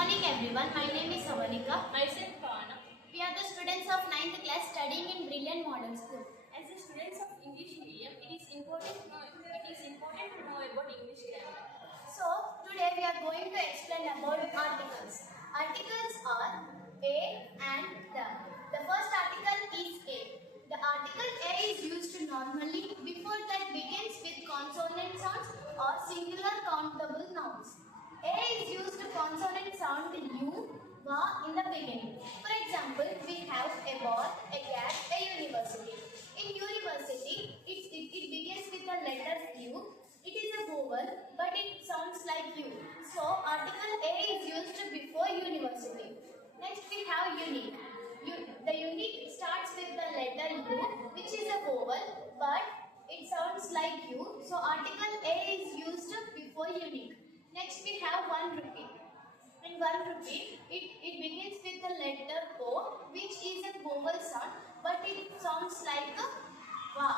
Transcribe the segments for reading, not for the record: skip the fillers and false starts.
morning everyone. My name is Avanika. Myself, Pavana. We are the students of 9th class studying in Brilliant Model School. As the students of English medium, it is important to know about English grammar. So, today we are going to explain about articles. Articles are a and the. The first article is a. The article a is used normally before that begins with consonant sounds or singular countable nouns. A is used to consonant sound U, va in the beginning. For example, we have a ball, a cat, a university. In university, it begins with the letter U. It is a vowel, but it sounds like U. So, article A is used before university. Next, we have unique. The unique starts with the letter U, which is a vowel, but it sounds like U. So, article A is used before unique. Next, we have 1 rupee. In 1 rupee, it begins with the letter O, which is a vowel sound, but it sounds like a va.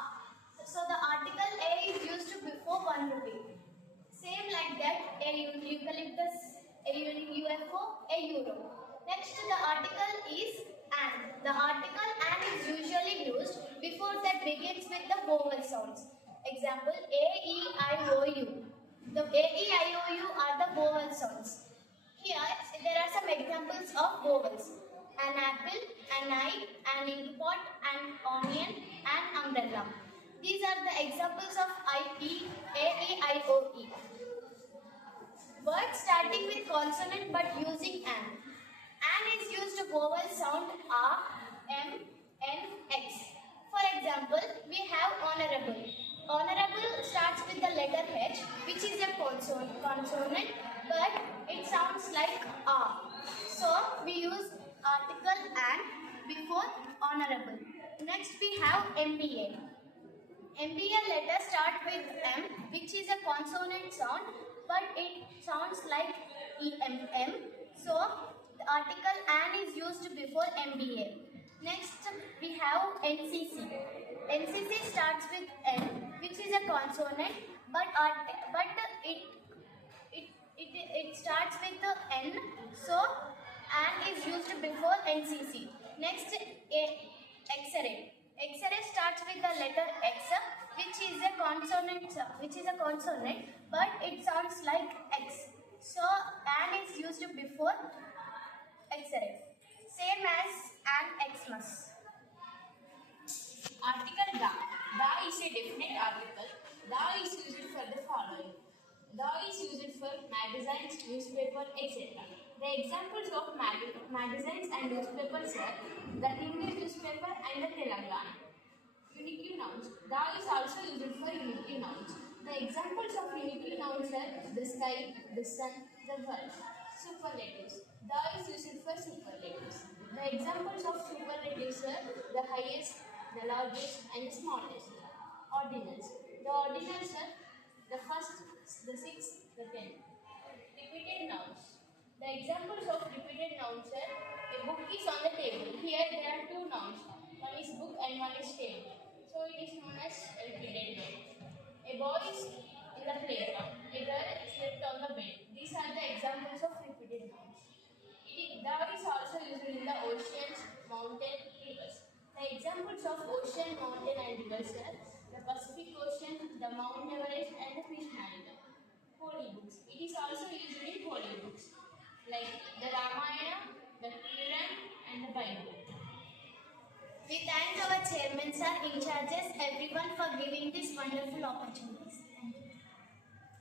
So, the article A is used before 1 rupee. Same like that, a eucalyptus, a UFO, a euro. Next, the article is and. The article and is usually used before that begins with the vowel sounds. Example, A, E, I, O, U. The A, E, I, O, U are the vowel sounds. Here, there are some examples of vowels. An apple, an eye, an ink pot, an onion, an umbrella. These are the examples of A, E, I, O, E. Words starting with consonant but using an. An is used to vowel sound A, M, N, X. For example, we have honorable. Honorable starts with the letter H, which is a consonant, but it sounds like A. So, we use article an before honorable. Next, we have MBA. MBA letter start with M, which is a consonant sound, but it sounds like EMM. So, the article an is used before MBA. Next, we have NCC. NCC starts with N, which is a consonant, but it starts with the N, so an is used before NCC. Next, X-ray. X-ray starts with the letter X, which is a consonant, but it sounds like X. So an is used before X-ray. Same as an Xmas. Article da. Da is a definite article. Da is used for the following. Da is used for magazines, newspaper, etc. The examples of magazines and newspapers are the Hindu newspaper and the Telangana. Unique nouns. Da is also used for unique nouns. The examples of unique nouns are the sky, the sun, the world. Superlatives. Da is used for superlatives. The examples of superlatives are the highest, the largest, and the smallest. Ordinals. The ordinals are the first, the sixth, the tenth. Repeated nouns. The examples of repeated nouns are a book is on the table. Here there are two nouns. One is book and one is table. So it is known as a repeated noun. A boy is in the playground. A girl slept on the bed. These are the examples of repeated nouns. Da is also used in the oceans, mountain, rivers. The examples of ocean, mountain, and rivers are the Pacific Ocean, the Mount Everest, and the Krishna. Holy books. It is also used in holy books like the Ramayana, the Quran, and the Bible. We thank our chairmen, sir, in charges, everyone for giving this wonderful opportunity.